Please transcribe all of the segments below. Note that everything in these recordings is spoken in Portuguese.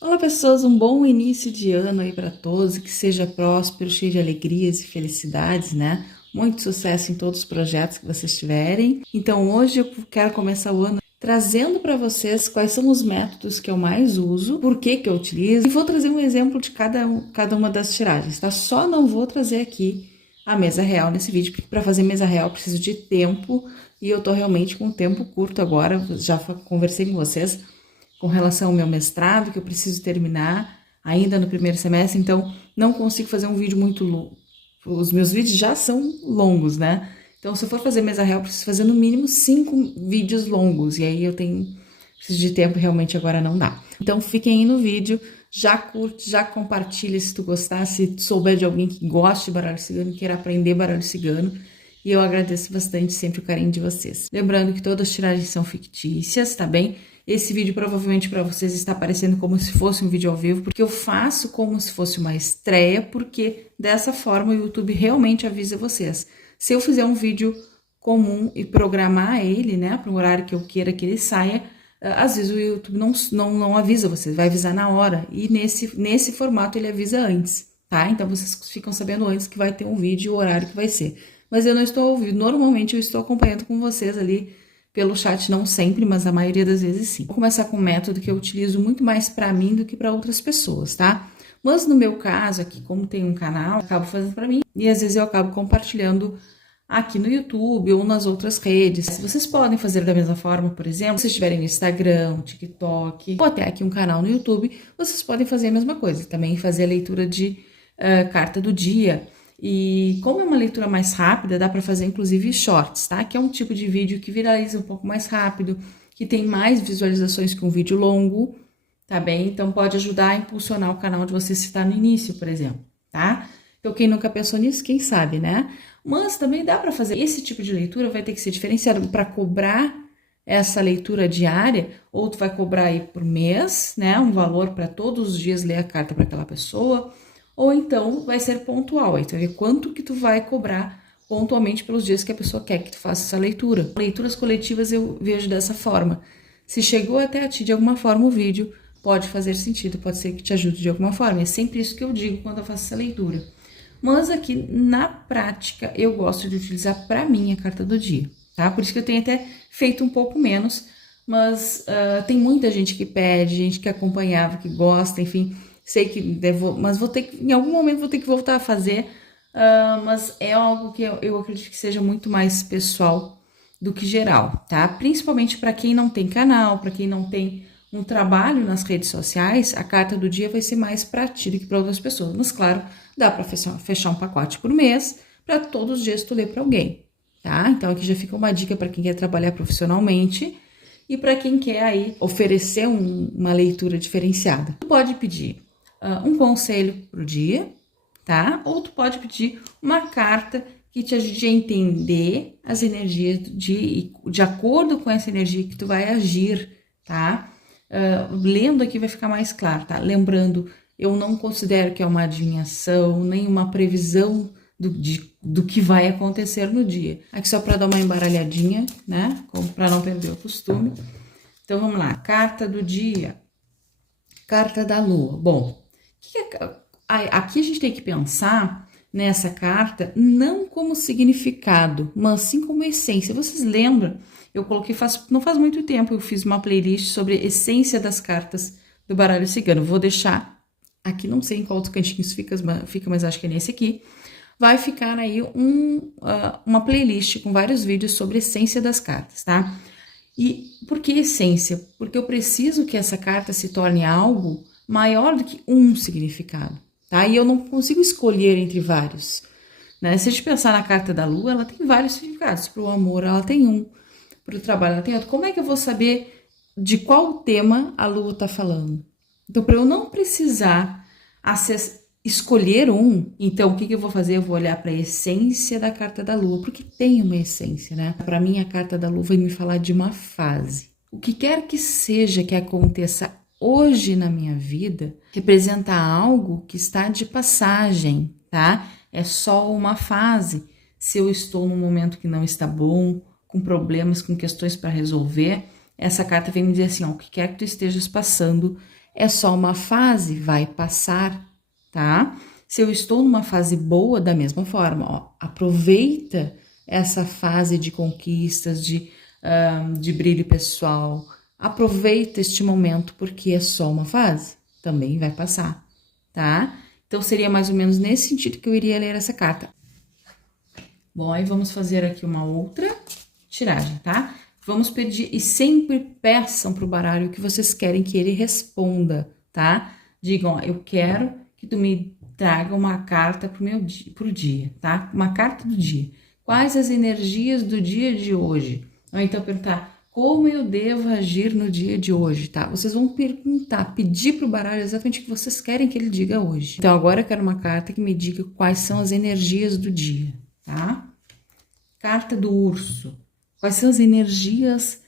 Olá, pessoas, um bom início de ano aí para todos, que seja próspero, cheio de alegrias e felicidades, né? Muito sucesso em todos os projetos que vocês tiverem. Então, hoje eu quero começar o ano trazendo para vocês quais são os métodos que eu mais uso, por que eu utilizo, e vou trazer um exemplo de cada uma das tiragens, tá? Só não vou trazer aqui a mesa real nesse vídeo, porque para fazer mesa real eu preciso de tempo e eu tô realmente com um tempo curto agora, já conversei com vocês com relação ao meu mestrado, que eu preciso terminar ainda no primeiro semestre, então não consigo fazer um vídeo muito longo. Os meus vídeos já são longos, né? Então, se eu for fazer mesa real, eu preciso fazer no mínimo 5 vídeos longos, e aí eu preciso de tempo, realmente agora não dá. Então, fiquem aí no vídeo, já curte, já compartilha se tu gostar, se tu souber de alguém que goste de baralho cigano, queira aprender baralho cigano, e eu agradeço bastante sempre o carinho de vocês. Lembrando que todas as tiragens são fictícias, tá bem? Esse vídeo provavelmente para vocês está aparecendo como se fosse um vídeo ao vivo, porque eu faço como se fosse uma estreia, porque dessa forma o YouTube realmente avisa vocês. Se eu fizer um vídeo comum e programar ele, né, para o horário que eu queira que ele saia, às vezes o YouTube não avisa vocês, vai avisar na hora, e nesse formato ele avisa antes, tá? Então vocês ficam sabendo antes que vai ter um vídeo e o horário que vai ser. Mas eu não estou ouvindo, normalmente eu estou acompanhando com vocês ali pelo chat, não sempre, mas a maioria das vezes sim. Vou começar com um método que eu utilizo muito mais para mim do que para outras pessoas, tá? Mas no meu caso aqui, como tem um canal, eu acabo fazendo para mim e às vezes eu acabo compartilhando aqui no YouTube ou nas outras redes. Vocês podem fazer da mesma forma, por exemplo, se estiverem no Instagram, TikTok ou até aqui um canal no YouTube, vocês podem fazer a mesma coisa. Também fazer a leitura de carta do dia. E como é uma leitura mais rápida, dá para fazer inclusive shorts, tá? Que é um tipo de vídeo que viraliza um pouco mais rápido, que tem mais visualizações que um vídeo longo, tá bem? Então pode ajudar a impulsionar o canal de vocês se está no início, por exemplo, tá? Então quem nunca pensou nisso, quem sabe, né? Mas também dá para fazer esse tipo de leitura, vai ter que ser diferenciado para cobrar essa leitura diária, ou tu vai cobrar aí por mês, né? Um valor para todos os dias ler a carta para aquela pessoa, ou então vai ser pontual, aí tu vai ver quanto que tu vai cobrar pontualmente pelos dias que a pessoa quer que tu faça essa leitura. Leituras coletivas eu vejo dessa forma. Se chegou até a ti de alguma forma o vídeo, pode fazer sentido, pode ser que te ajude de alguma forma. É sempre isso que eu digo quando eu faço essa leitura. Mas aqui, na prática, eu gosto de utilizar para mim a carta do dia, tá? Por isso que eu tenho até feito um pouco menos, mas tem muita gente que pede, gente que acompanhava, que gosta, enfim. Sei que devo, mas vou ter que, em algum momento vou ter que voltar a fazer, mas é algo que eu acredito que seja muito mais pessoal do que geral, tá? Principalmente para quem não tem canal, para quem não tem um trabalho nas redes sociais, a carta do dia vai ser mais para ti do que para outras pessoas. Mas claro, dá para fechar um pacote por mês para todos os dias tu ler para alguém, tá? Então aqui já fica uma dica para quem quer trabalhar profissionalmente e para quem quer aí oferecer uma leitura diferenciada. Tu pode pedir um conselho pro dia, tá? Ou tu pode pedir uma carta que te ajude a entender as energias de acordo com essa energia que tu vai agir, tá? Lendo aqui vai ficar mais claro, tá? Lembrando, eu não considero que é uma adivinhação, nem uma previsão do que vai acontecer no dia. Aqui só para dar uma embaralhadinha, né? Para não perder o costume. Então vamos lá, carta do dia, carta da lua. Bom, aqui a gente tem que pensar nessa carta não como significado, mas sim como essência. Vocês lembram? Eu coloquei, não faz muito tempo, eu fiz uma playlist sobre a essência das cartas do baralho cigano. Vou deixar aqui, não sei em qual dos cantinhos fica, mas acho que é nesse aqui. Vai ficar aí uma playlist com vários vídeos sobre a essência das cartas, tá? E por que essência? Porque eu preciso que essa carta se torne algo maior do que um significado, tá? E eu não consigo escolher entre vários, né? Se a gente pensar na carta da lua, ela tem vários significados. Para o amor, ela tem um. Para o trabalho, ela tem outro. Como é que eu vou saber de qual tema a lua está falando? Então, para eu não precisar escolher um, então o que eu vou fazer? Eu vou olhar para a essência da carta da lua, porque tem uma essência, né? Para mim, a carta da lua vai me falar de uma fase. O que quer que seja que aconteça hoje na minha vida, representa algo que está de passagem, tá? É só uma fase. Se eu estou num momento que não está bom, com problemas, com questões para resolver, essa carta vem me dizer assim, ó, o que quer que tu estejas passando é só uma fase, vai passar, tá? Se eu estou numa fase boa, da mesma forma, ó, aproveita essa fase de conquistas, de brilho pessoal, aproveita este momento, porque é só uma fase, também vai passar, tá? Então, seria mais ou menos nesse sentido que eu iria ler essa carta. Bom, aí vamos fazer aqui uma outra tiragem, tá? Vamos pedir, e sempre peçam pro baralho o que vocês querem que ele responda, tá? Digam, ó, eu quero que tu me traga uma carta pro dia, tá? Uma carta do dia. Quais as energias do dia de hoje? Ou então perguntar, como eu devo agir no dia de hoje, tá? Vocês vão perguntar, pedir pro baralho exatamente o que vocês querem que ele diga hoje. Então, agora eu quero uma carta que me diga quais são as energias do dia, tá? Carta do urso. Quais são as energias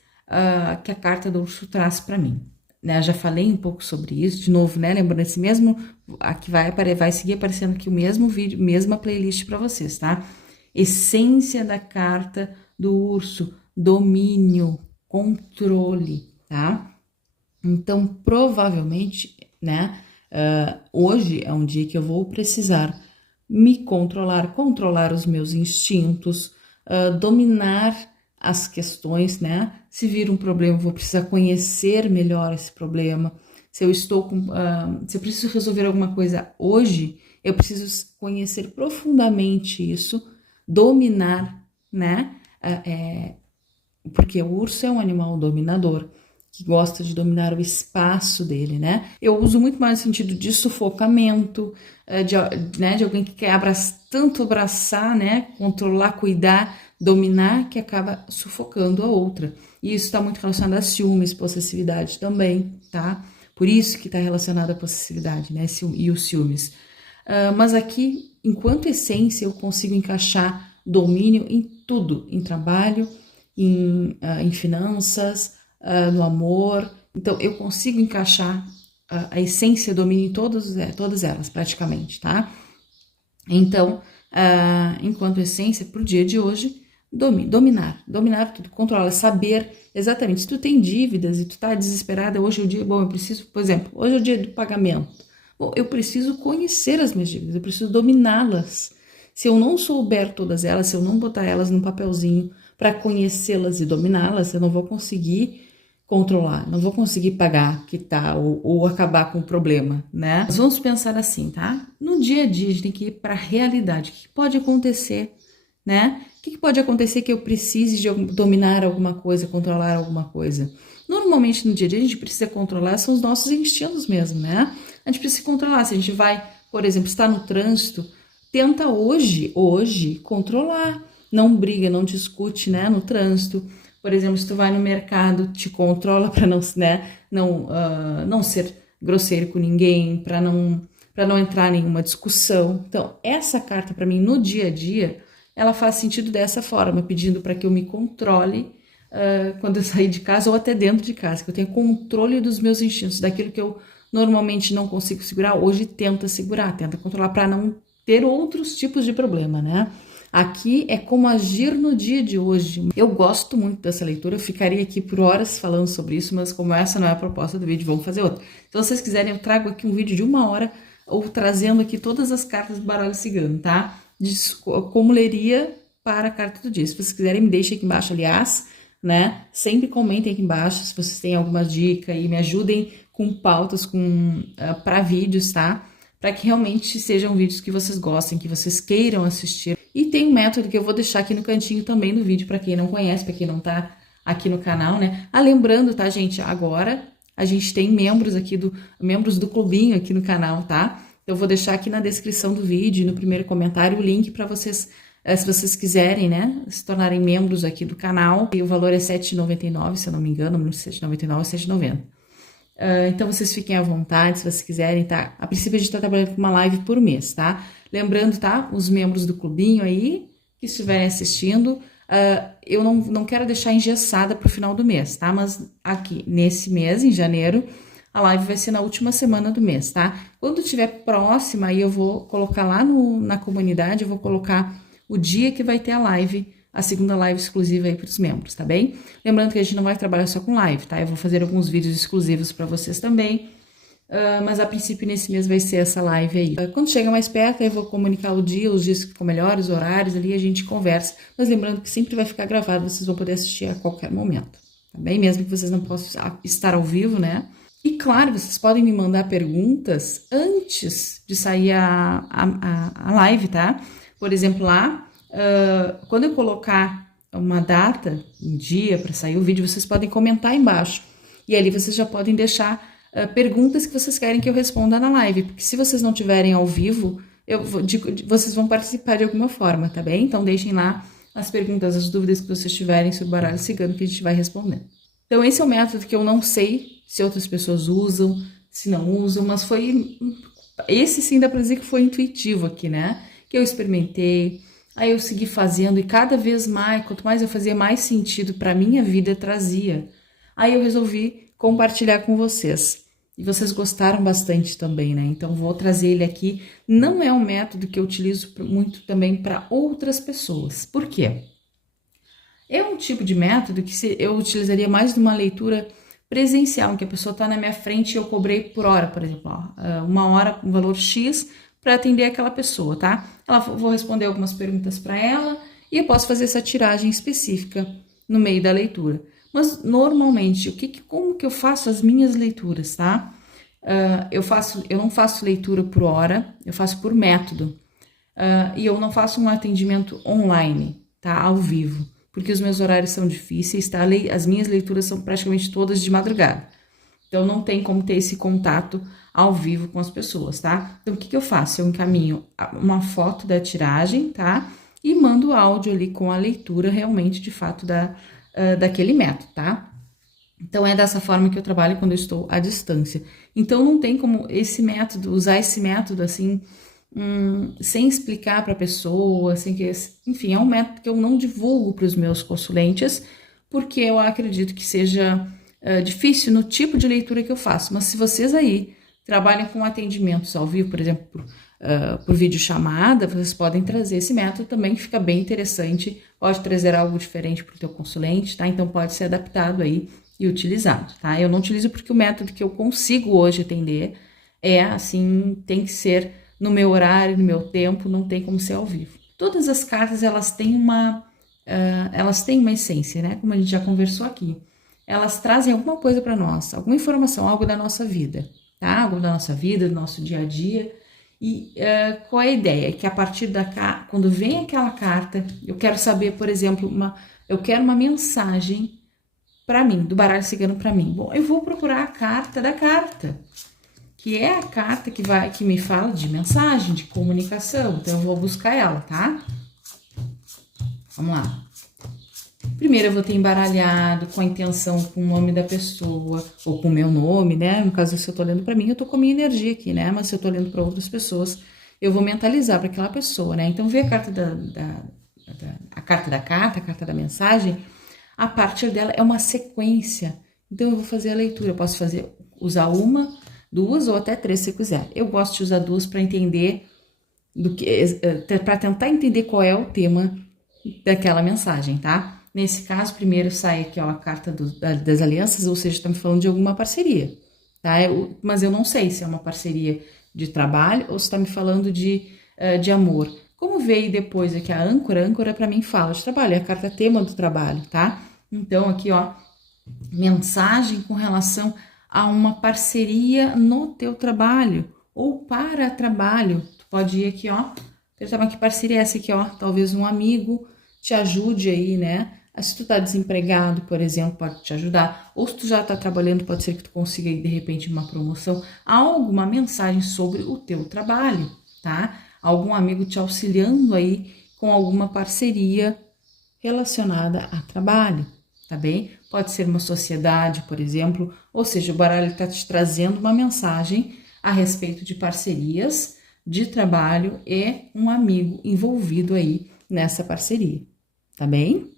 que a carta do urso traz para mim? Né, eu já falei um pouco sobre isso, de novo, né? Lembrando esse mesmo, aqui vai seguir aparecendo aqui o mesmo vídeo, mesma playlist para vocês, tá? Essência da carta do urso, domínio, controle, tá? Então, provavelmente, né? Hoje é um dia que eu vou precisar me controlar os meus instintos, dominar as questões, né? Se vir um problema, eu vou precisar conhecer melhor esse problema. Se eu estou com, se eu preciso resolver alguma coisa hoje, eu preciso conhecer profundamente isso, dominar, né? Porque o urso é um animal dominador, que gosta de dominar o espaço dele, né? Eu uso muito mais no sentido de sufocamento, de alguém que quer tanto abraçar, né? Controlar, cuidar, dominar, que acaba sufocando a outra. E isso está muito relacionado a ciúmes, possessividade também, tá? Por isso que está relacionado à possessividade, né? E os ciúmes. Mas aqui, enquanto essência, eu consigo encaixar domínio em tudo, em trabalho, em finanças, no amor. Então, eu consigo encaixar a essência, domínio em todas elas, praticamente, tá? Então, enquanto essência, pro dia de hoje, dominar tudo, controlar, saber exatamente, se tu tem dívidas e tu tá desesperada, hoje é o dia, bom, eu preciso, por exemplo, hoje é o dia do pagamento, bom, eu preciso conhecer as minhas dívidas, eu preciso dominá-las. Se eu não souber todas elas, se eu não botar elas num papelzinho para conhecê-las e dominá-las, eu não vou conseguir controlar, não vou conseguir pagar, quitar ou acabar com o problema, né? Mas vamos pensar assim, tá? No dia a dia, a gente tem que ir para a realidade. O que pode acontecer, né? O que pode acontecer que eu precise de dominar alguma coisa, controlar alguma coisa? Normalmente, no dia a dia, a gente precisa controlar, são os nossos instintos mesmo, né? A gente precisa controlar. Se a gente vai, por exemplo, estar no trânsito, tenta hoje, controlar. Não briga, não discute, né, no trânsito. Por exemplo, se tu vai no mercado, te controla para não ser grosseiro com ninguém, para não entrar em nenhuma discussão. Então, essa carta para mim no dia a dia, ela faz sentido dessa forma, pedindo para que eu me controle quando eu sair de casa ou até dentro de casa, que eu tenha controle dos meus instintos, daquilo que eu normalmente não consigo segurar, hoje tenta controlar para não ter outros tipos de problema, né? Aqui é como agir no dia de hoje. Eu gosto muito dessa leitura, eu ficaria aqui por horas falando sobre isso, mas como essa não é a proposta do vídeo, vamos fazer outra. Se vocês quiserem, eu trago aqui um vídeo de 1 hora, ou trazendo aqui todas as cartas do baralho cigano, tá? De como leria para a carta do dia. Se vocês quiserem, me deixem aqui embaixo, aliás, né? Sempre comentem aqui embaixo se vocês têm alguma dica e me ajudem com pautas para vídeos, tá? Para que realmente sejam vídeos que vocês gostem, que vocês queiram assistir. E tem um método que eu vou deixar aqui no cantinho também do vídeo, para quem não conhece, para quem não tá aqui no canal, né? Lembrando, tá, gente? Agora a gente tem membros do clubinho aqui no canal, tá? Eu vou deixar aqui na descrição do vídeo e no primeiro comentário o link para vocês, se vocês quiserem, né? Se tornarem membros aqui do canal. E o valor é R$ 7,99, se eu não me engano, R$ 7,99 ou R$ 7,90. Então, vocês fiquem à vontade, se vocês quiserem, tá? A princípio, a gente tá trabalhando com uma live por mês, tá? Lembrando, tá? Os membros do clubinho aí, que estiverem assistindo, eu não quero deixar engessada pro final do mês, tá? Mas aqui, nesse mês, em janeiro, a live vai ser na última semana do mês, tá? Quando estiver próxima, aí eu vou colocar lá na comunidade, eu vou colocar o dia que vai ter a live, a segunda live exclusiva aí para os membros, tá bem? Lembrando que a gente não vai trabalhar só com live, tá? Eu vou fazer alguns vídeos exclusivos para vocês também, mas a princípio nesse mês vai ser essa live aí. Quando chega mais perto, eu vou comunicar o dia, os dias que ficam melhores, os horários ali, a gente conversa. Mas lembrando que sempre vai ficar gravado, vocês vão poder assistir a qualquer momento, tá bem? Mesmo que vocês não possam estar ao vivo, né? E claro, vocês podem me mandar perguntas antes de sair a live, tá? Por exemplo, lá, quando eu colocar uma data, um dia para sair o vídeo, vocês podem comentar embaixo. E ali vocês já podem deixar perguntas que vocês querem que eu responda na live, porque se vocês não tiverem ao vivo, vocês vão participar de alguma forma, tá bem? Então deixem lá as perguntas, as dúvidas que vocês tiverem sobre o baralho cigano que a gente vai responder. Então esse é o método que eu não sei se outras pessoas usam, se não usam, mas esse sim dá pra dizer que foi intuitivo aqui, né? Que eu experimentei, aí eu segui fazendo e cada vez mais, quanto mais eu fazia, mais sentido pra minha vida trazia. Aí eu resolvi compartilhar com vocês. E vocês gostaram bastante também, né? Então vou trazer ele aqui. Não é um método que eu utilizo muito também para outras pessoas. Por quê? É um tipo de método que eu utilizaria mais numa leitura presencial, em que a pessoa está na minha frente e eu cobrei por hora, por exemplo, ó, 1 hora, um valor X para atender aquela pessoa, tá? Vou responder algumas perguntas para ela e eu posso fazer essa tiragem específica no meio da leitura. Mas normalmente, como que eu faço as minhas leituras, tá? Eu não faço leitura por hora, eu faço por método. E eu não faço um atendimento online, tá? Ao vivo, porque os meus horários são difíceis, tá? As minhas leituras são praticamente todas de madrugada. Então, não tem como ter esse contato ao vivo com as pessoas, tá? Então, o que eu faço? Eu encaminho uma foto da tiragem, tá? E mando o áudio ali com a leitura realmente, de fato, daquele método, tá? Então, é dessa forma que eu trabalho quando eu estou à distância. Então, não tem como usar esse método, assim, sem explicar para a pessoa, enfim, é um método que eu não divulgo para os meus consulentes, porque eu acredito que seja difícil no tipo de leitura que eu faço. Mas se vocês aí trabalham com atendimentos ao vivo, por exemplo, por videochamada, vocês podem trazer esse método também, que fica bem interessante, pode trazer algo diferente para o teu consulente, tá? Então pode ser adaptado aí e utilizado, tá? Eu não utilizo porque o método que eu consigo hoje atender é assim, tem que ser no meu horário, no meu tempo, não tem como ser ao vivo. Todas as cartas, elas têm uma essência, né? Como a gente já conversou aqui. Elas trazem alguma coisa para nós, alguma informação, algo da nossa vida, tá? Algo da nossa vida, do nosso dia a dia. E qual é a ideia? Que a partir quando vem aquela carta, eu quero saber, por exemplo, eu quero uma mensagem para mim, do baralho cigano para mim. Bom, eu vou procurar a carta da carta, que é a carta que me fala de mensagem, de comunicação. Então, eu vou buscar ela, tá? Vamos lá. Primeiro, eu vou ter embaralhado com a intenção, com o nome da pessoa, ou com o meu nome, né? No caso, se eu tô lendo pra mim, eu tô com a minha energia aqui, né? Mas se eu tô lendo pra outras pessoas, eu vou mentalizar para aquela pessoa, né? Então, ver a carta a carta da carta, a carta da mensagem, a partir dela é uma sequência. Então, eu vou fazer a leitura. Eu posso usar 1, 2 ou até 3 se quiser. Eu gosto de usar 2 para entender para tentar entender qual é o tema daquela mensagem, tá? Nesse caso, primeiro sai aqui, ó, a carta das alianças, ou seja, tá me falando de alguma parceria, tá? Mas eu não sei se é uma parceria de trabalho ou se tá me falando de amor. Como veio depois aqui a âncora para mim fala de trabalho, é a carta tema do trabalho, tá? Então, aqui, ó, mensagem com relação a uma parceria no teu trabalho ou para trabalho. Tu pode ir aqui, ó, que parceria é essa aqui, ó? Talvez um amigo te ajude aí, né? Se tu tá desempregado, por exemplo, pode te ajudar. Ou se tu já tá trabalhando, pode ser que tu consiga aí, de repente, uma promoção. Alguma mensagem sobre o teu trabalho, tá? Algum amigo te auxiliando aí com alguma parceria relacionada a trabalho, tá bem? Pode ser uma sociedade, por exemplo, ou seja, o baralho está te trazendo uma mensagem a respeito de parcerias de trabalho e um amigo envolvido aí nessa parceria, tá bem?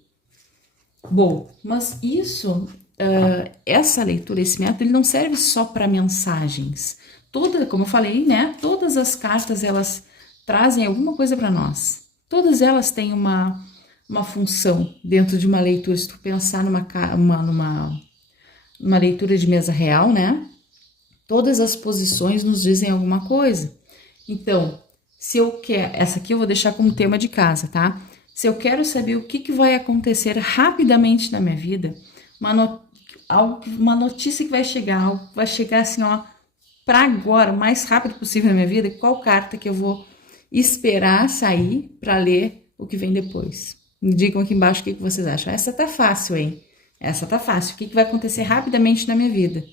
Bom, mas essa leitura, esse método, ele não serve só para mensagens. Como eu falei, né? Todas as cartas, elas trazem alguma coisa para nós. Todas elas têm uma função dentro de uma leitura. Se tu pensar numa leitura de mesa real, né? Todas as posições nos dizem alguma coisa. Então, se eu quero... Essa aqui eu vou deixar como tema de casa, tá? Se eu quero saber o que vai acontecer rapidamente na minha vida, uma notícia que vai chegar, algo que vai chegar assim, ó, para agora, o mais rápido possível na minha vida, qual carta que eu vou esperar sair para ler o que vem depois? Me digam aqui embaixo o que vocês acham. Essa tá fácil, hein? Essa tá fácil. O que vai acontecer rapidamente na minha vida?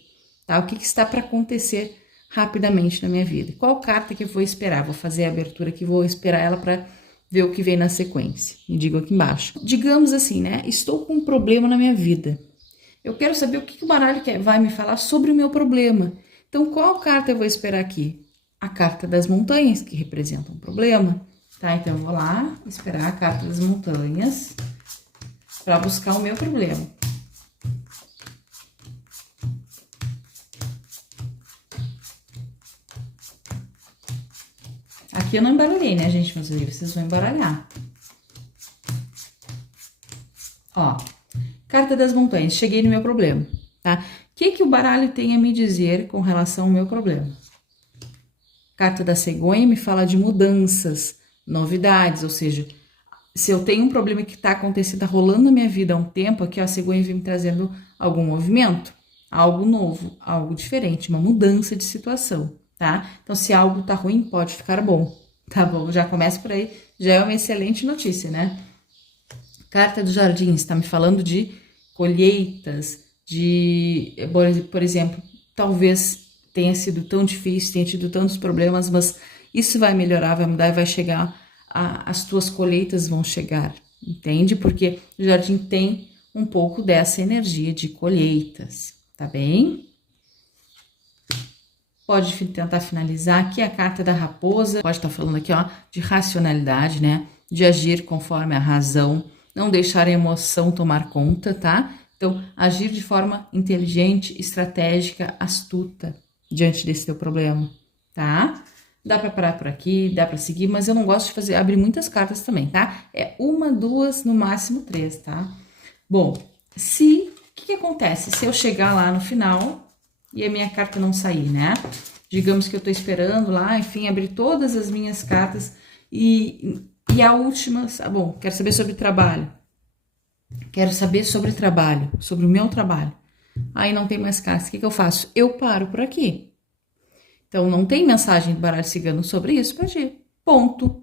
Tá? O que está para acontecer rapidamente na minha vida? Qual carta que eu vou esperar? Vou fazer a abertura aqui, vou esperar ela para ver o que vem na sequência. Me digam aqui embaixo. Digamos assim, né? Estou com um problema na minha vida. Eu quero saber o que o baralho vai me falar sobre o meu problema. Então, qual carta eu vou esperar aqui? A carta das montanhas, que representa um problema. Tá? Então, eu vou lá esperar a carta das montanhas para buscar o meu problema. Aqui eu não embaralhei, né, gente? Mas vocês vão embaralhar. Ó, carta das montanhas. Cheguei no meu problema, tá? O que o baralho tem a me dizer com relação ao meu problema? Carta da cegonha me fala de mudanças, novidades, ou seja, se eu tenho um problema que tá acontecendo, tá rolando na minha vida há um tempo, aqui ó, a cegonha vem me trazendo algum movimento, algo novo, algo diferente, uma mudança de situação, tá? Então, se algo tá ruim, pode ficar bom, tá bom? Já começa por aí, já é uma excelente notícia, né? Carta do jardim está me falando de colheitas, de, por exemplo, talvez tenha sido tão difícil, tenha tido tantos problemas, mas isso vai melhorar, vai mudar e vai chegar, as tuas colheitas vão chegar, entende? Porque o jardim tem um pouco dessa energia de colheitas, tá bem? Pode tentar finalizar aqui a carta da raposa, pode estar falando aqui, ó, de racionalidade, né? De agir conforme a razão, não deixar a emoção tomar conta, tá? Então, agir de forma inteligente, estratégica, astuta diante desse teu problema, tá? Dá pra parar por aqui, dá pra seguir, mas eu não gosto de abrir muitas cartas também, tá? É uma, duas, no máximo 3, tá? Bom, o que acontece se eu chegar lá no final e a minha carta não sair, né? Digamos que eu tô esperando lá, enfim, abrir todas as minhas cartas e a última, bom, quero saber sobre trabalho. Quero saber sobre trabalho, sobre o meu trabalho. Aí não tem mais cartas, o que eu faço? Eu paro por aqui. Então, não tem mensagem do baralho cigano sobre isso pra ti. Ponto.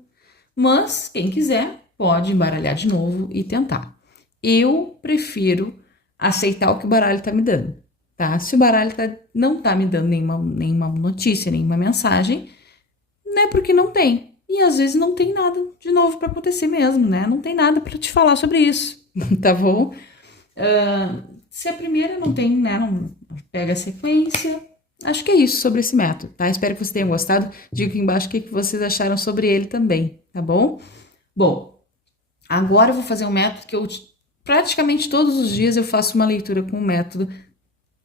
Mas, quem quiser, pode embaralhar de novo e tentar. Eu prefiro aceitar o que o baralho tá me dando, tá? Se o baralho não tá me dando nenhuma notícia, nenhuma mensagem, não é porque não tem. E às vezes não tem nada de novo para acontecer mesmo, né? Não tem nada para te falar sobre isso, tá bom? Se a primeira não tem, né? Não pega a sequência. Acho que é isso sobre esse método, tá? Espero que vocês tenham gostado. Diga aqui embaixo o que vocês acharam sobre ele também, tá bom? Bom, agora eu vou fazer um método que eu praticamente todos os dias eu faço uma leitura com um método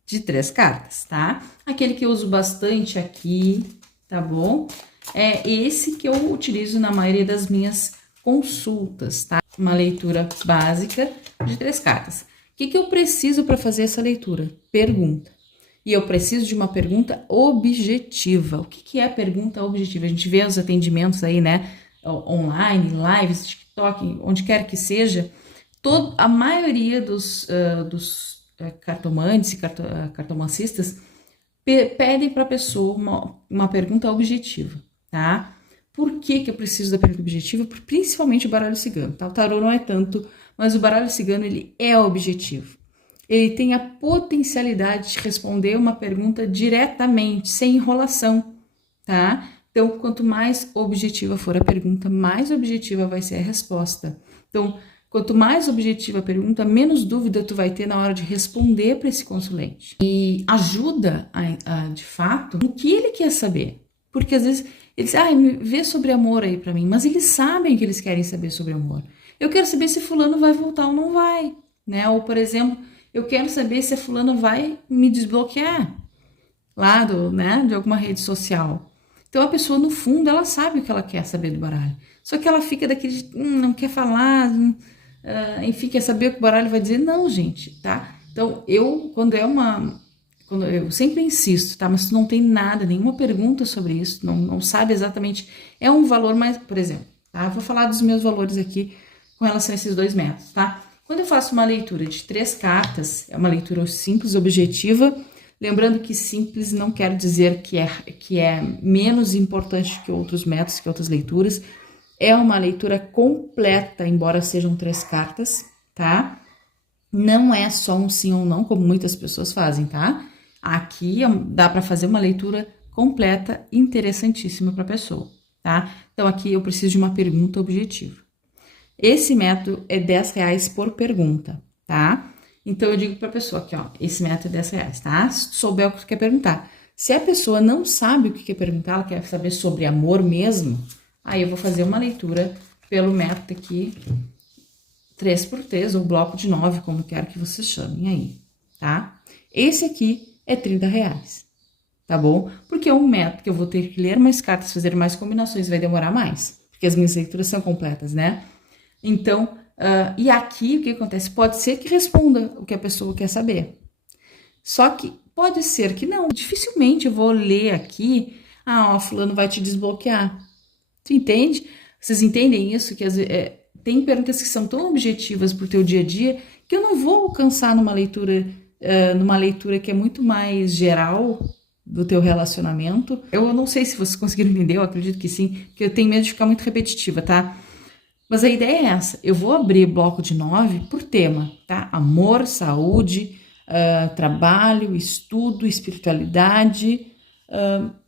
de 3 cartas, tá? Aquele que eu uso bastante aqui, tá bom? É esse que eu utilizo na maioria das minhas consultas, tá? Uma leitura básica de 3 cartas. O que eu preciso para fazer essa leitura? Pergunta. E eu preciso de uma pergunta objetiva. O que é a pergunta objetiva? A gente vê os atendimentos aí, né? Online, lives, TikTok, onde quer que seja. A maioria dos cartomantes e cartomancistas pedem para a pessoa uma pergunta objetiva, tá? Por que eu preciso da pergunta objetiva? Principalmente o baralho cigano, tá? O tarô não é tanto, mas o baralho cigano, ele é objetivo. Ele tem a potencialidade de responder uma pergunta diretamente, sem enrolação, tá? Então, quanto mais objetiva for a pergunta, mais objetiva vai ser a resposta. Então, quanto mais objetiva a pergunta, menos dúvida tu vai ter na hora de responder para esse consulente. E ajuda, de fato, no que ele quer saber. Porque às vezes eles vê sobre amor aí para mim, mas eles sabem que eles querem saber sobre amor. Eu quero saber se fulano vai voltar ou não vai, né? Ou, por exemplo, eu quero saber se a fulana vai me desbloquear lá de alguma rede social. Então, a pessoa, no fundo, ela sabe o que ela quer saber do baralho. Só que ela fica daquele, não quer falar, enfim, quer saber o que o baralho vai dizer. Não, gente, tá? Então, quando eu sempre insisto, tá? Mas tu não tem nada, nenhuma pergunta sobre isso, não sabe exatamente, é um valor mais, por exemplo, tá? Eu vou falar dos meus valores aqui com relação a esses 2 métodos, tá? Quando eu faço uma leitura de 3 cartas, é uma leitura simples, objetiva, lembrando que simples não quer dizer que é menos importante que outros métodos, que outras leituras, é uma leitura completa, embora sejam 3 cartas, tá? Não é só um sim ou não, como muitas pessoas fazem, tá? Aqui dá para fazer uma leitura completa, interessantíssima para a pessoa, tá? Então, aqui eu preciso de uma pergunta objetiva. Esse método é R$10 por pergunta, tá? Então, eu digo para a pessoa aqui, ó, esse método é R$10, tá? Se tu souber o que tu quer perguntar. Se a pessoa não sabe o que quer perguntar, ela quer saber sobre amor mesmo, aí eu vou fazer uma leitura pelo método aqui, 3x3, ou bloco de 9, como quer que vocês chamem aí, tá? Esse aqui é R$30, tá bom? Porque é um método que eu vou ter que ler mais cartas, fazer mais combinações, vai demorar mais, porque as minhas leituras são completas, né? Então, e aqui o que acontece? Pode ser que responda o que a pessoa quer saber. Só que pode ser que não. Dificilmente eu vou ler aqui, fulano vai te desbloquear. Tu entende? Vocês entendem isso? Que tem perguntas que são tão objetivas pro teu dia a dia que eu não vou alcançar numa leitura que é muito mais geral do teu relacionamento. Eu não sei se vocês conseguiram entender, eu acredito que sim, porque eu tenho medo de ficar muito repetitiva, tá? Mas a ideia é essa, eu vou abrir bloco de 9 por tema, tá? Amor, saúde, trabalho, estudo, espiritualidade,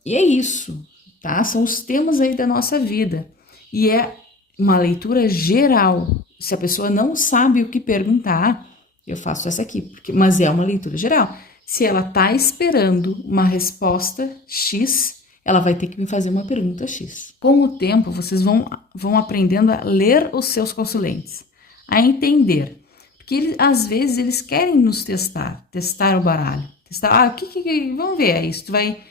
e é isso, tá? São os temas aí da nossa vida. E é uma leitura geral. Se a pessoa não sabe o que perguntar, eu faço essa aqui, mas é uma leitura geral. Se ela tá esperando uma resposta X, ela vai ter que me fazer uma pergunta X. Com o tempo, vocês vão aprendendo a ler os seus consulentes, a entender. Porque às vezes eles querem nos testar o baralho. Testar, vamos ver, é isso, tu vai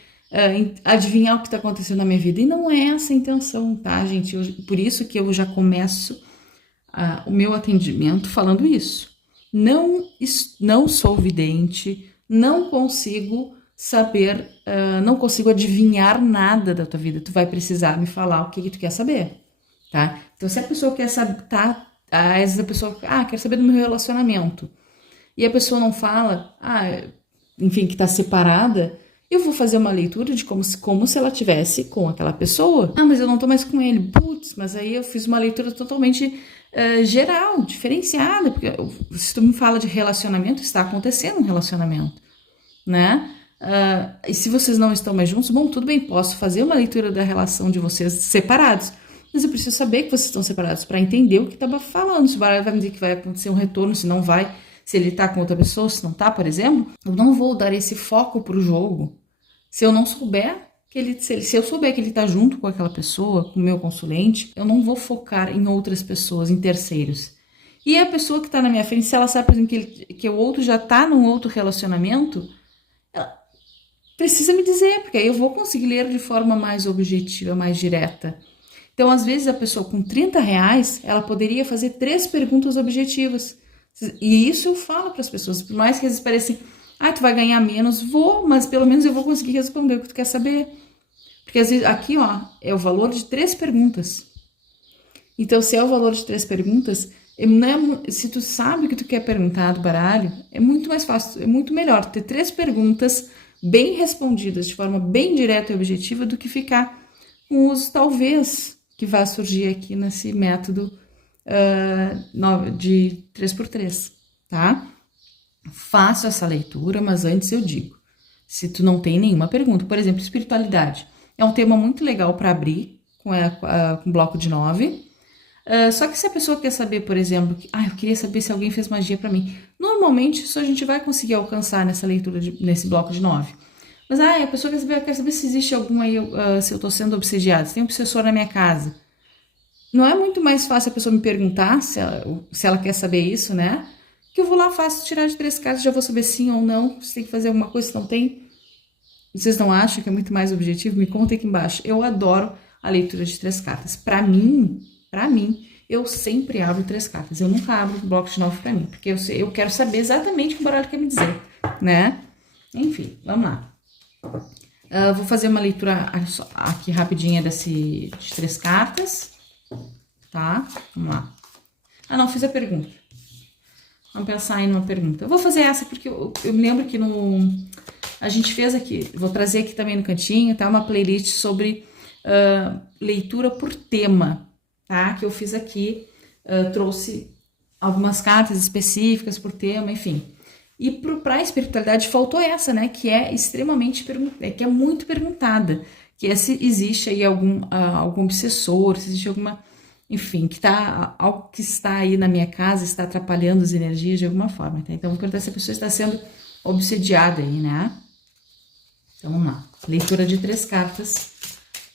adivinhar o que está acontecendo na minha vida. E não é essa a intenção, tá, gente? Por isso que eu já começo o meu atendimento falando isso. Não sou vidente, não consigo saber, não consigo adivinhar nada da tua vida. Tu vai precisar me falar o que tu quer saber, tá? Então, se a pessoa quer saber, tá? Às vezes a pessoa, quer saber do meu relacionamento. E a pessoa não fala, enfim, que tá separada, eu vou fazer uma leitura de como se ela tivesse com aquela pessoa. Mas eu não tô mais com ele. Putz, mas aí eu fiz uma leitura totalmente geral, diferenciada, porque se tu me fala de relacionamento, está acontecendo um relacionamento, né? E se vocês não estão mais juntos, bom, tudo bem, posso fazer uma leitura da relação de vocês separados, mas eu preciso saber que vocês estão separados para entender o que estava falando. Se o baralho vai me dizer que vai acontecer um retorno, se não vai, se ele tá com outra pessoa, se não tá, por exemplo, eu não vou dar esse foco pro jogo se eu não souber se eu souber que ele tá junto com aquela pessoa, com o meu consulente, eu não vou focar em outras pessoas, em terceiros. E a pessoa que tá na minha frente, se ela sabe, por exemplo, que o outro já tá num outro relacionamento, ela precisa me dizer, porque aí eu vou conseguir ler de forma mais objetiva, mais direta. Então, às vezes, a pessoa com R$30, ela poderia fazer 3 perguntas objetivas. E isso eu falo para as pessoas, por mais que eles pareçam, tu vai ganhar menos, mas pelo menos eu vou conseguir responder o que tu quer saber. Porque às vezes, aqui, é o valor de 3 perguntas. Então, se é o valor de 3 perguntas, se tu sabe o que tu quer perguntar do baralho, é muito mais fácil, é muito melhor ter 3 perguntas bem respondidas, de forma bem direta e objetiva, do que ficar com os talvez que vai surgir aqui nesse método de 3x3, tá? Faço essa leitura, mas antes eu digo, se tu não tem nenhuma pergunta, por exemplo, espiritualidade, é um tema muito legal para abrir com bloco de 9, só que se a pessoa quer saber, por exemplo, eu queria saber se alguém fez magia para mim, normalmente isso a gente vai conseguir alcançar nessa leitura, nesse bloco de 9. Mas a pessoa quer saber se existe algum aí, se eu tô sendo obsediada, se tem um obsessor na minha casa. Não é muito mais fácil a pessoa me perguntar se ela quer saber isso, né? Que eu vou lá, faço tirar de 3 cartas, já vou saber sim ou não, se tem que fazer alguma coisa, se não tem. Vocês não acham que é muito mais objetivo? Me contem aqui embaixo. Eu adoro a leitura de 3 cartas. Pra mim, eu sempre abro 3 cartas. Eu nunca abro o bloco de 9 pra mim, porque eu quero saber exatamente o que o baralho quer me dizer, né? Enfim, vamos lá. Vou fazer uma leitura aqui rapidinha de 3 cartas, tá? Vamos lá. Ah, não, fiz a pergunta. Vamos pensar aí numa pergunta. Eu vou fazer essa porque eu me lembro que a gente fez aqui, vou trazer aqui também no cantinho, tá? Uma playlist sobre leitura por tema, tá? Que eu fiz aqui, trouxe algumas cartas específicas por tema, enfim. E para a espiritualidade faltou essa, né? Que é extremamente que é muito perguntada, que é se existe aí algum obsessor, se existe alguma, enfim, algo que está aí na minha casa, está atrapalhando as energias de alguma forma, tá? Então, vou perguntar se a pessoa está sendo obsediada aí, né? Então, vamos lá. Leitura de 3 cartas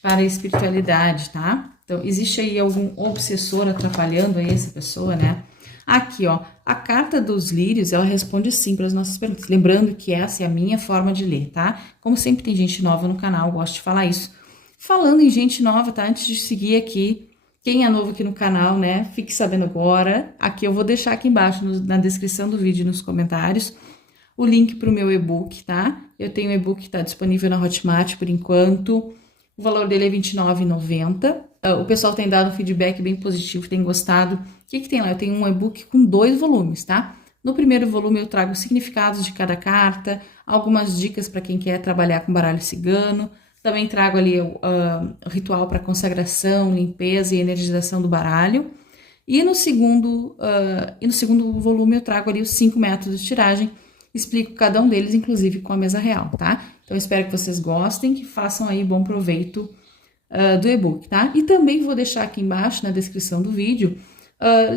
para a espiritualidade, tá? Então, existe aí algum obsessor atrapalhando aí essa pessoa, né? Aqui, ó, a carta dos lírios, ela responde sim para as nossas perguntas. Lembrando que essa é a minha forma de ler, tá? Como sempre tem gente nova no canal, eu gosto de falar isso. Falando em gente nova, tá? Antes de seguir aqui, quem é novo aqui no canal, né? Fique sabendo agora. Aqui eu vou deixar aqui embaixo, na descrição do vídeo e nos comentários, o link para o meu e-book, tá? Eu tenho um e-book que está disponível na Hotmart por enquanto. O valor dele é R$29,90. O pessoal tem dado um feedback bem positivo, tem gostado. O que tem lá? Eu tenho um e-book com 2 volumes, tá? No primeiro volume eu trago os significados de cada carta, algumas dicas para quem quer trabalhar com baralho cigano. Também trago ali o ritual para consagração, limpeza e energização do baralho. E no segundo volume eu trago ali os 5 métodos de tiragem. Explico cada um deles, inclusive com a mesa real, tá? Então, espero que vocês gostem, que façam aí bom proveito do e-book, tá? E também vou deixar aqui embaixo, na descrição do vídeo,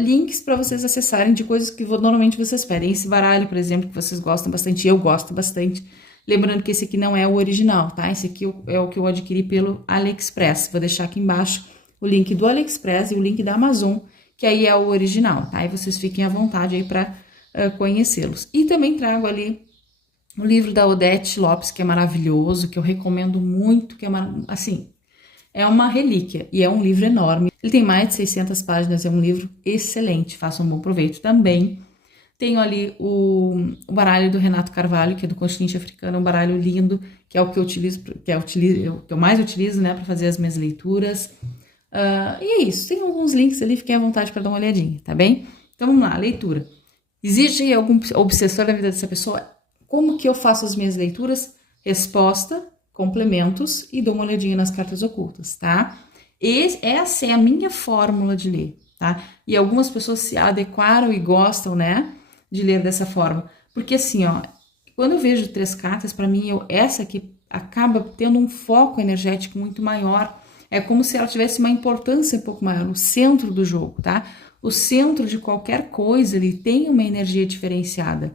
links para vocês acessarem de coisas que normalmente vocês pedem. Esse baralho, por exemplo, que vocês gostam bastante, eu gosto bastante. Lembrando que esse aqui não é o original, tá? Esse aqui é o que eu adquiri pelo AliExpress. Vou deixar aqui embaixo o link do AliExpress e o link da Amazon, que aí é o original, tá? E vocês fiquem à vontade aí para conhecê-los. E também trago ali o livro da Odete Lopes, que é maravilhoso, que eu recomendo muito, que é assim, é uma relíquia e é um livro enorme. Ele tem mais de 600 páginas, é um livro excelente, façam um bom proveito também. Tenho ali o baralho do Renato Carvalho, que é do continente africano, um baralho lindo, que é o que eu utilizo, que eu mais utilizo, né, para fazer as minhas leituras. E é isso, tem alguns links ali, fiquem à vontade para dar uma olhadinha, tá bem? Então vamos lá, leitura. Existe algum obsessor na vida dessa pessoa? Como que eu faço as minhas leituras? Resposta, complementos e dou uma olhadinha nas cartas ocultas, tá? Essa é a minha fórmula de ler, tá? E algumas pessoas se adequaram e gostam, né, de ler dessa forma. Porque assim, ó, quando eu vejo 3 cartas, para mim, essa aqui acaba tendo um foco energético muito maior. É como se ela tivesse uma importância um pouco maior no centro do jogo, tá? O centro de qualquer coisa, ele tem uma energia diferenciada.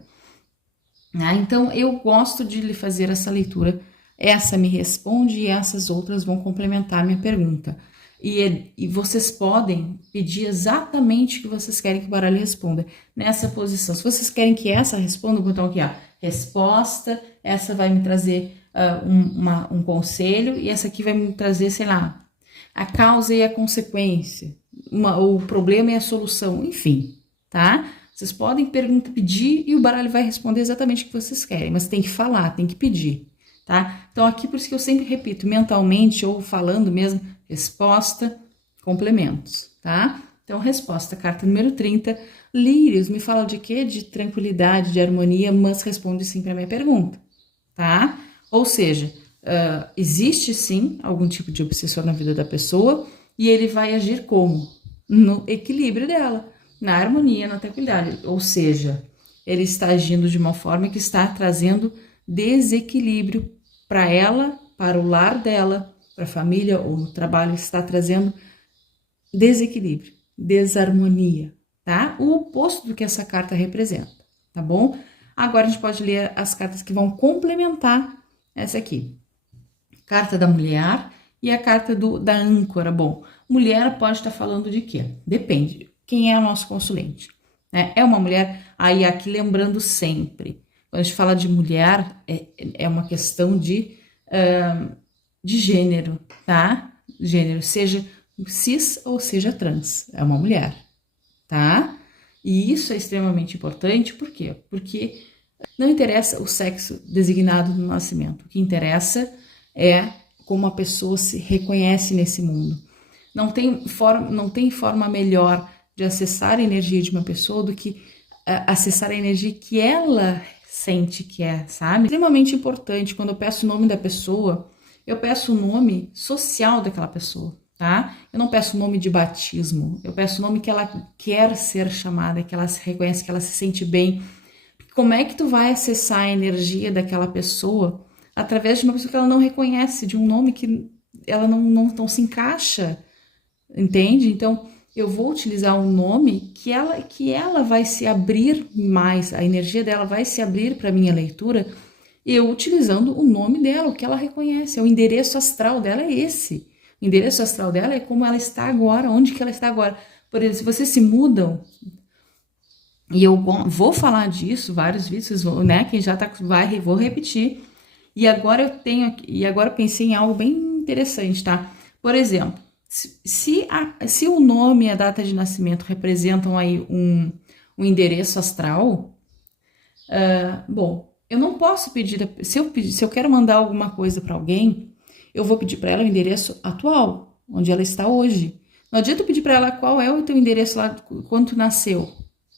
Né? Então, eu gosto de lhe fazer essa leitura. Essa me responde e essas outras vão complementar minha pergunta. E vocês podem pedir exatamente o que vocês querem que o baralho responda nessa posição. Se vocês querem que essa responda, vou botar aqui, ó, resposta, essa vai me trazer um conselho e essa aqui vai me trazer, sei lá, a causa e a consequência, o problema e a solução, enfim, tá? Vocês podem pedir e o baralho vai responder exatamente o que vocês querem, mas tem que falar, tem que pedir, tá? Então, aqui por isso que eu sempre repito, mentalmente ou falando mesmo, resposta, complementos, tá? Então, resposta, carta número 30, lírios, me fala de quê? De tranquilidade, de harmonia, mas responde sim para minha pergunta, tá? Ou seja, existe sim algum tipo de obsessor na vida da pessoa e ele vai agir como? No equilíbrio dela, na harmonia, na tranquilidade. Ou seja, ele está agindo de uma forma que está trazendo desequilíbrio para ela, para o lar dela, para a família ou no trabalho, está trazendo desequilíbrio, desarmonia, tá? O oposto do que essa carta representa, tá bom? Agora a gente pode ler as cartas que vão complementar essa aqui. Carta da mulher e a carta da âncora. Bom, mulher pode estar falando de quê? Depende. Quem é o nosso consulente? Né? É uma mulher? Aí aqui lembrando sempre, quando a gente fala de mulher, é uma questão de gênero, tá? Gênero, seja cis ou seja trans, é uma mulher, tá? E isso é extremamente importante, por quê? Porque Não interessa o sexo designado no nascimento. O que interessa é como a pessoa se reconhece nesse mundo. Não tem forma melhor de acessar a energia de uma pessoa do que acessar a energia que ela sente que é, sabe? Extremamente importante, quando eu peço o nome da pessoa, eu peço o nome social daquela pessoa, tá? Eu não peço o nome de batismo, eu peço o nome que ela quer ser chamada, que ela se reconhece, que ela se sente bem. Como é que tu vai acessar a energia daquela pessoa através de uma pessoa que ela não reconhece, de um nome que ela não se encaixa, entende? Então, eu vou utilizar um nome que ela vai se abrir mais, a energia dela vai se abrir para minha leitura, eu utilizando o nome dela, o que ela reconhece, o endereço astral dela é esse. O endereço astral dela é como ela está agora, onde que ela está agora. Por exemplo, se vocês se mudam, e eu vou falar disso, vários vídeos, né? Quem já tá, vou repetir. E agora eu pensei em algo bem interessante, tá? Por exemplo, se o nome e a data de nascimento representam aí um endereço astral, bom, eu não posso pedir, se eu quero mandar alguma coisa para alguém, eu vou pedir para ela o endereço atual, onde ela está hoje. Não adianta eu pedir para ela qual é o teu endereço lá quando tu nasceu,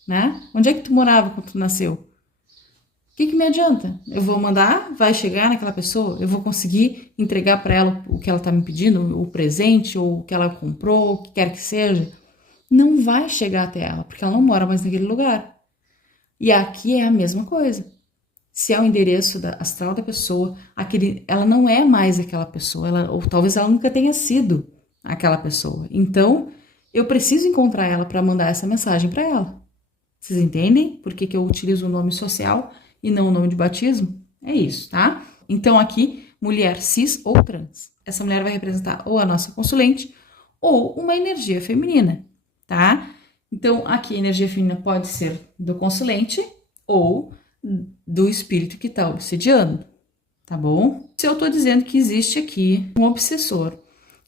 né? Onde é que tu morava quando tu nasceu? O que me adianta? Eu vou mandar, vai chegar naquela pessoa, eu vou conseguir entregar para ela o que ela tá me pedindo, o presente, ou o que ela comprou, o que quer que seja. Não vai chegar até ela, porque ela não mora mais naquele lugar. E aqui é a mesma coisa. Se é o endereço astral da pessoa, ela não é mais aquela pessoa, ou talvez ela nunca tenha sido aquela pessoa. Então, eu preciso encontrar ela para mandar essa mensagem para ela. Vocês entendem por que eu utilizo o nome social e não o nome de batismo? É isso, tá? Então, aqui, mulher cis ou trans. Essa mulher vai representar ou a nossa consulente ou uma energia feminina, tá? Então, aqui a energia feminina pode ser do consulente ou do espírito que está obsediando, tá bom? Se eu tô dizendo que existe aqui um obsessor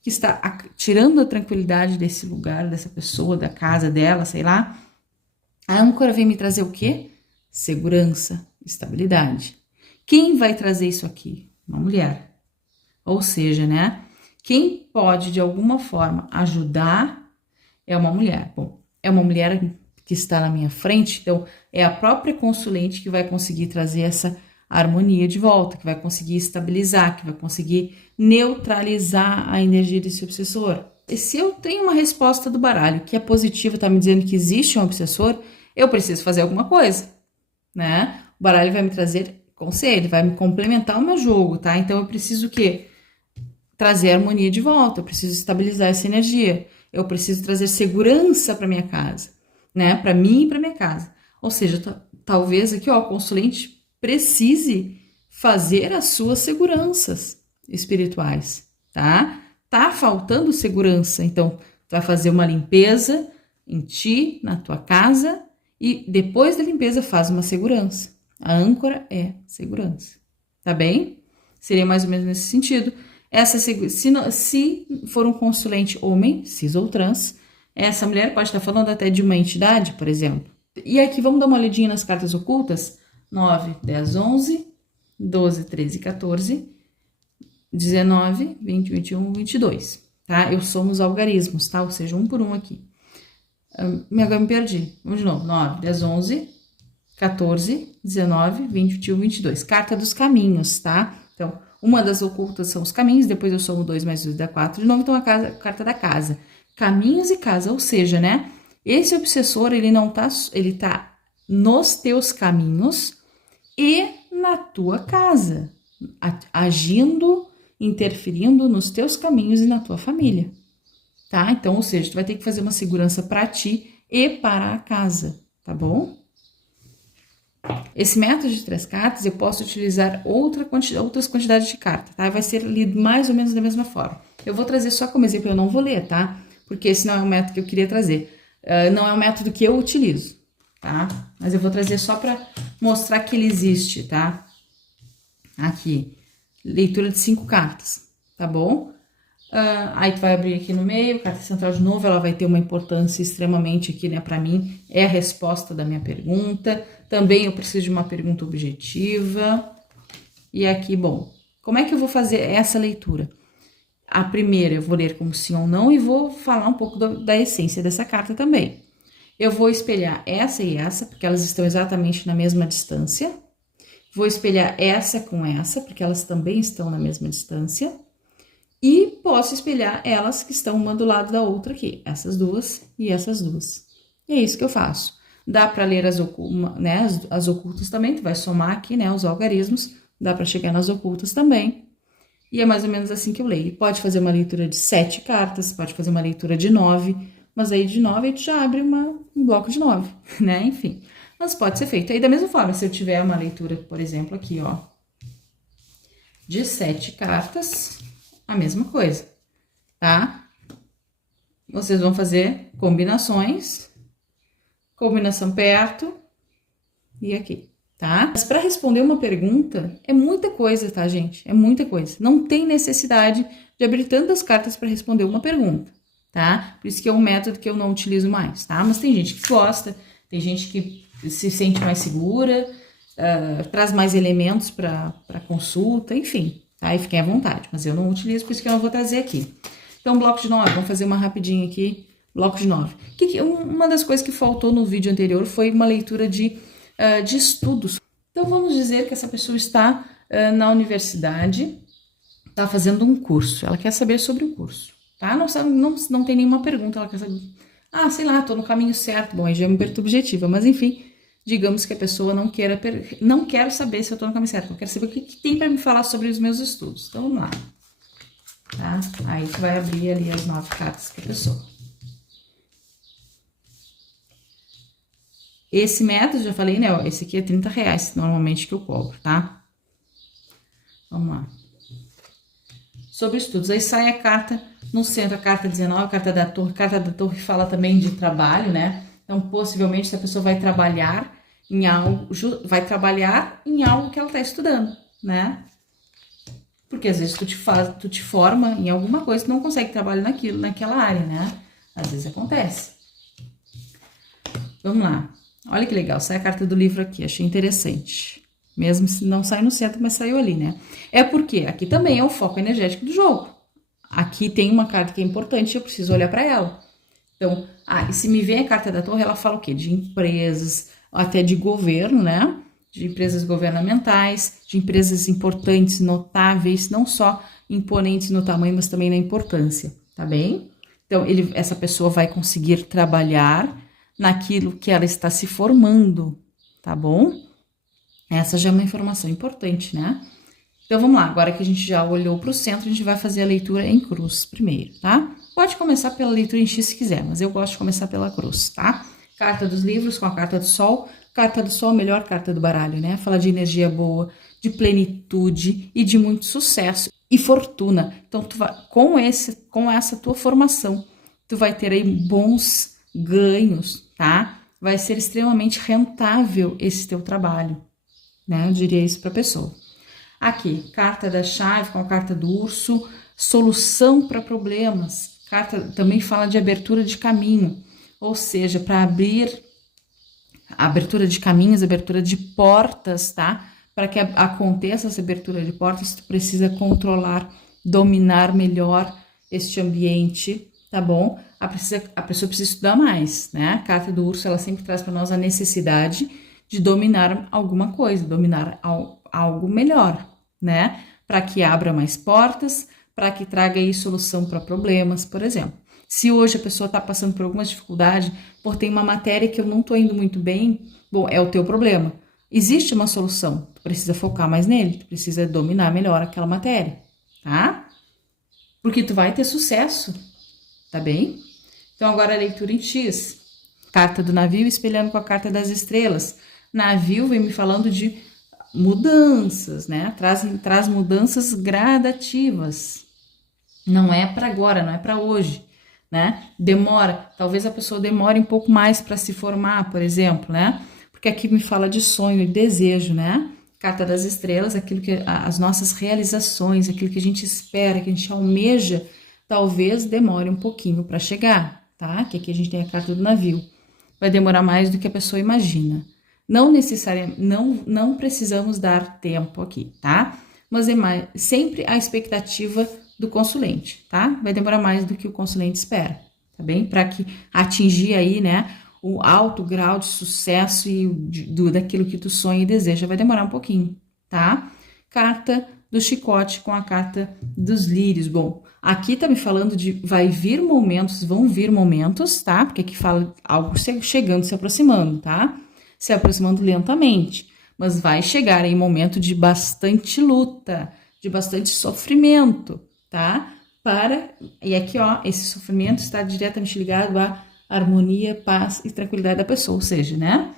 que está tirando a tranquilidade desse lugar, dessa pessoa, da casa dela, sei lá, a âncora vem me trazer o quê? Segurança, estabilidade. Quem vai trazer isso aqui? Uma mulher. Ou seja, né? Quem pode, de alguma forma, ajudar é uma mulher. Bom, é uma mulher que está na minha frente, então é a própria consulente que vai conseguir trazer essa harmonia de volta, que vai conseguir estabilizar, que vai conseguir neutralizar a energia desse obsessor. E se eu tenho uma resposta do baralho que é positiva, tá me dizendo que existe um obsessor, eu preciso fazer alguma coisa, né? O baralho vai me trazer conselho, vai me complementar o meu jogo, tá? Então eu preciso o quê? Trazer a harmonia de volta, eu preciso estabilizar essa energia, eu preciso trazer segurança para minha casa, né? Para mim e para minha casa. Ou seja, talvez aqui, ó, o consulente precise fazer as suas seguranças espirituais, tá? Tá faltando segurança, então tu vai fazer uma limpeza em ti, na tua casa, e depois da limpeza faz uma segurança. A âncora é segurança, tá bem? Seria mais ou menos nesse sentido. Se for um consulente homem, cis ou trans, essa mulher pode estar falando até de uma entidade, por exemplo. E aqui vamos dar uma olhadinha nas cartas ocultas. 9, 10, 11, 12, 13, 14, 19, 20, 21, 22, tá? Eu somo os algarismos, tá? Ou seja, um por um aqui. Agora me perdi. Vamos de novo. 9, 10, 11, 14, 19, 20, 21, 22. Carta dos caminhos, tá? Então, uma das ocultas são os caminhos, depois eu somo 2 mais 2 dá 4 de novo, então a carta da casa. Caminhos e casa, ou seja, né? Esse obsessor, ele tá nos teus caminhos e na tua casa, agindo, interferindo nos teus caminhos e na tua família, tá? Então, ou seja, tu vai ter que fazer uma segurança para ti e para a casa, tá bom? Esse método de 3 cartas, eu posso utilizar outras quantidades de cartas, tá? Vai ser lido mais ou menos da mesma forma. Eu vou trazer só como exemplo, eu não vou ler, tá? Porque esse não é o método que eu queria trazer. Não é o método que eu utilizo, tá? Mas eu vou trazer só para mostrar que ele existe, tá? Aqui, leitura de 5 cartas, tá bom? Aí tu vai abrir aqui no meio, carta central de novo, ela vai ter uma importância extremamente aqui, né, para mim, é a resposta da minha pergunta. Também eu preciso de uma pergunta objetiva. E aqui, bom, como é que eu vou fazer essa leitura? A primeira eu vou ler como sim ou não e vou falar um pouco da essência dessa carta também. Eu vou espelhar essa e essa, porque elas estão exatamente na mesma distância. Vou espelhar essa com essa, porque elas também estão na mesma distância. E posso espelhar elas que estão uma do lado da outra aqui, essas duas e essas duas. E é isso que eu faço. Dá para ler as ocultas também, tu vai somar aqui, né, os algarismos, dá para chegar nas ocultas também. E é mais ou menos assim que eu leio. Pode fazer uma leitura de 7 cartas, pode fazer uma leitura de 9, mas aí de 9 aí tu já abre um bloco de 9, né? Enfim, mas pode ser feito. Aí da mesma forma, se eu tiver uma leitura, por exemplo, aqui, ó, de 7 cartas, a mesma coisa, tá? Vocês vão fazer combinações, combinação perto e aqui, tá? Mas para responder uma pergunta, é muita coisa, tá, gente? É muita coisa. Não tem necessidade de abrir tantas cartas para responder uma pergunta, tá? Por isso que é um método que eu não utilizo mais, tá? Mas tem gente que gosta, tem gente que se sente mais segura, traz mais elementos para consulta, enfim, tá? E fiquem à vontade, mas eu não utilizo, por isso que eu não vou trazer aqui. Então, bloco de 9, vamos fazer uma rapidinha aqui, bloco de 9. Uma das coisas que faltou no vídeo anterior foi uma leitura de estudos. Então, vamos dizer que essa pessoa está na universidade, está fazendo um curso, ela quer saber sobre o curso, tá? Não tem nenhuma pergunta, ela quer saber, sei lá, tô no caminho certo, bom, aí já é uma pergunta objetiva, mas enfim, digamos que a pessoa não quer saber se eu tô no caminho certo, eu quero saber o que tem para me falar sobre os meus estudos. Então, vamos lá, tá? Aí tu vai abrir ali as 9 cartas para a pessoa. Esse método, já falei, né, ó, esse aqui é R$30 normalmente que eu cobro, tá? Vamos lá. Sobre estudos, aí sai a carta no centro, a carta 19, a carta da torre fala também de trabalho, né? Então, possivelmente, essa pessoa vai trabalhar em algo que ela está estudando, né? Porque às vezes tu te forma em alguma coisa e não consegue trabalhar naquela área, né? Às vezes acontece. Vamos lá. Olha que legal, sai a carta do livro aqui, achei interessante. Mesmo se não sai no centro, mas saiu ali, né? É porque aqui também é o foco energético do jogo. Aqui tem uma carta que é importante, eu preciso olhar para ela. Então, e se me vem a carta da torre, ela fala o quê? De empresas, até de governo, né? De empresas governamentais, de empresas importantes, notáveis, não só imponentes no tamanho, mas também na importância, tá bem? Então, essa pessoa vai conseguir trabalhar naquilo que ela está se formando, tá bom? Essa já é uma informação importante, né? Então, vamos lá. Agora que a gente já olhou para o centro, a gente vai fazer a leitura em cruz primeiro, tá? Pode começar pela leitura em X se quiser, mas eu gosto de começar pela cruz, tá? Carta dos livros com a carta do sol. Carta do sol, a melhor carta do baralho, né? Fala de energia boa, de plenitude e de muito sucesso e fortuna. Então, com essa tua formação, tu vai ter aí bons ganhos, tá? Vai ser extremamente rentável esse teu trabalho, né? Eu diria isso para a pessoa. Aqui, carta da chave com a carta do urso, solução para problemas. Carta também fala de abertura de caminho, ou seja, para abrir abertura de caminhos, abertura de portas, tá? Para que aconteça essa abertura de portas, tu precisa controlar, dominar melhor este ambiente, tá bom? A pessoa precisa estudar mais, né? A carta do urso, ela sempre traz para nós a necessidade de dominar alguma coisa, dominar algo melhor, né? Para que abra mais portas, para que traga aí solução para problemas, por exemplo. Se hoje a pessoa está passando por alguma dificuldade, tem uma matéria que eu não estou indo muito bem, bom, é o teu problema. Existe uma solução, tu precisa focar mais nele, tu precisa dominar melhor aquela matéria, tá? Porque tu vai ter sucesso, tá bem? Então, agora a leitura em X. Carta do navio espelhando com a carta das estrelas. Navio vem me falando de mudanças, né? Traz mudanças gradativas. Não é para agora, não é para hoje, né? Talvez a pessoa demore um pouco mais para se formar, por exemplo, né? Porque aqui me fala de sonho e desejo, né? Carta das estrelas, aquilo que as nossas realizações, aquilo que a gente espera, que a gente almeja, talvez demore um pouquinho para chegar, tá? Que aqui a gente tem a carta do navio. Vai demorar mais do que a pessoa imagina. Não necessariamente, não precisamos dar tempo aqui, tá? Mas é mais, sempre a expectativa do consulente, tá? Vai demorar mais do que o consulente espera, tá bem? Para que atingir aí, né, o alto grau de sucesso e daquilo que tu sonha e deseja, vai demorar um pouquinho, tá? Carta do chicote com a carta dos lírios. Bom, aqui tá me falando de vão vir momentos, tá? Porque aqui fala algo chegando, se aproximando, tá? Se aproximando lentamente, mas vai chegar em momento de bastante luta, de bastante sofrimento, tá? E aqui, ó, esse sofrimento está diretamente ligado à harmonia, paz e tranquilidade da pessoa, ou seja, né?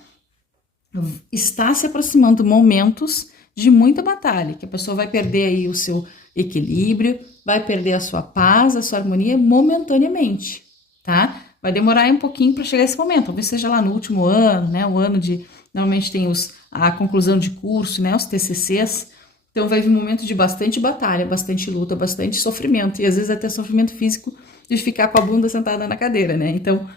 Está se aproximando momentos de muita batalha, que a pessoa vai perder aí o seu equilíbrio, vai perder a sua paz, a sua harmonia momentaneamente, tá? Vai demorar um pouquinho para chegar esse momento, talvez seja lá no último ano, né? O ano de, normalmente tem a conclusão de curso, né? Os TCCs, então vai vir um momento de bastante batalha, bastante luta, bastante sofrimento, e às vezes até sofrimento físico de ficar com a bunda sentada na cadeira, né? Então,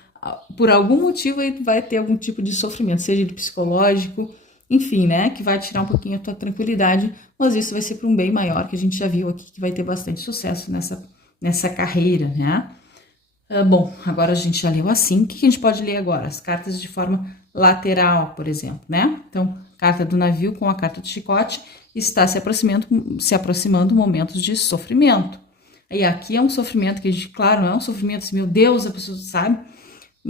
por algum motivo aí vai ter algum tipo de sofrimento, seja de psicológico, enfim, né, que vai tirar um pouquinho a tua tranquilidade, mas isso vai ser para um bem maior, que a gente já viu aqui, que vai ter bastante sucesso nessa carreira, né. Bom, agora a gente já leu assim, o que a gente pode ler agora? As cartas de forma lateral, por exemplo, né. Então, carta do navio com a carta do chicote está se aproximando momentos de sofrimento. E aqui é um sofrimento que a gente, claro, não é um sofrimento assim, meu Deus, a pessoa sabe,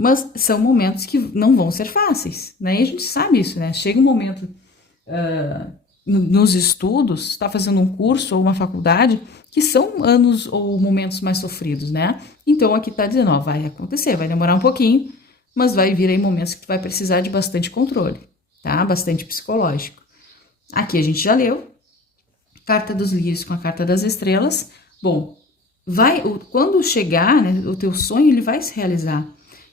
mas são momentos que não vão ser fáceis, né? E a gente sabe isso, né? Chega um momento nos estudos, está fazendo um curso ou uma faculdade, que são anos ou momentos mais sofridos, né? Então aqui tá dizendo, ó, vai acontecer, vai demorar um pouquinho, mas vai vir aí momentos que tu vai precisar de bastante controle, tá? Bastante psicológico. Aqui a gente já leu, carta dos lírios com a carta das estrelas. Bom, quando chegar, né, o teu sonho, ele vai se realizar.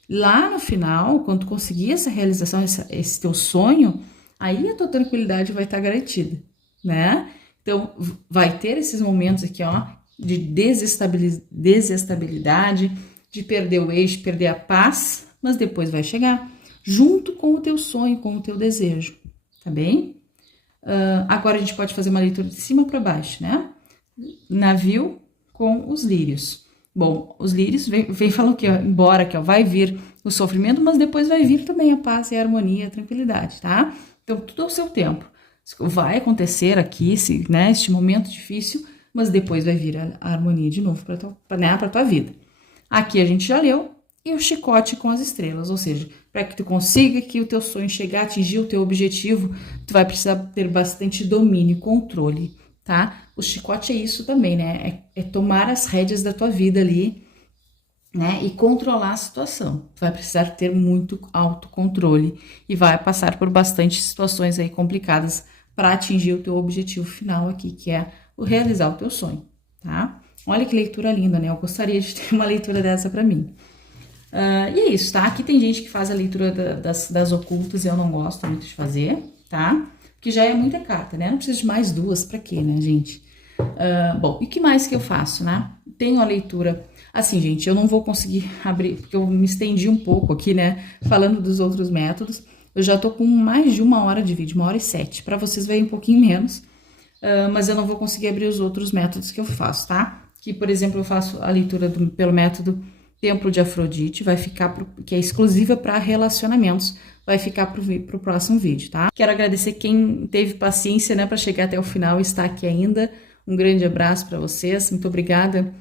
Lá no final, quando tu conseguir essa realização, esse teu sonho, aí a tua tranquilidade vai estar garantida, né? Então, vai ter esses momentos aqui, ó, de desestabilidade, de perder o eixo, perder a paz, mas depois vai chegar, junto com o teu sonho, com o teu desejo, tá bem? Agora a gente pode fazer uma leitura de cima para baixo, né? Navio com os lírios. Bom, os lírios vem falando que, embora que ó, vai vir o sofrimento, mas depois vai vir também a paz e a harmonia, a tranquilidade, tá? Então, tudo ao seu tempo. Vai acontecer aqui, né, este momento difícil, mas depois vai vir a harmonia de novo para tua vida. Aqui a gente já leu, e o chicote com as estrelas, ou seja, para que tu consiga que o teu sonho chegar, atingir o teu objetivo, tu vai precisar ter bastante domínio e controle, tá? O chicote é isso também, né? É tomar as rédeas da tua vida ali, né? E controlar a situação. Tu vai precisar ter muito autocontrole e vai passar por bastante situações aí complicadas para atingir o teu objetivo final aqui, que é o realizar o teu sonho, tá? Olha que leitura linda, né? Eu gostaria de ter uma leitura dessa para mim. E é isso, tá? Aqui tem gente que faz a leitura das ocultas e eu não gosto muito de fazer, tá? Porque já é muita carta, né? Não precisa de mais duas, pra quê, né, gente? Bom, e o que mais que eu faço, né? Tenho a leitura... Assim, gente, eu não vou conseguir abrir, porque eu me estendi um pouco aqui, né? Falando dos outros métodos. Eu já tô com mais de 1 hora de vídeo, 1h07. Pra vocês verem um pouquinho menos. Mas eu não vou conseguir abrir os outros métodos que eu faço, tá? Que, por exemplo, eu faço a leitura pelo método Templo de Afrodite, vai ficar que é exclusiva para relacionamentos, vai ficar pro próximo vídeo, tá? Quero agradecer quem teve paciência, né, para chegar até o final e estar aqui ainda. Um grande abraço para vocês, muito obrigada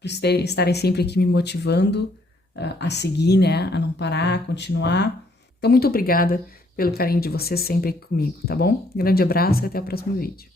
por estarem sempre aqui me motivando a seguir, né, a não parar, a continuar. Então, muito obrigada pelo carinho de vocês sempre aqui comigo, tá bom? Um grande abraço e até o próximo vídeo.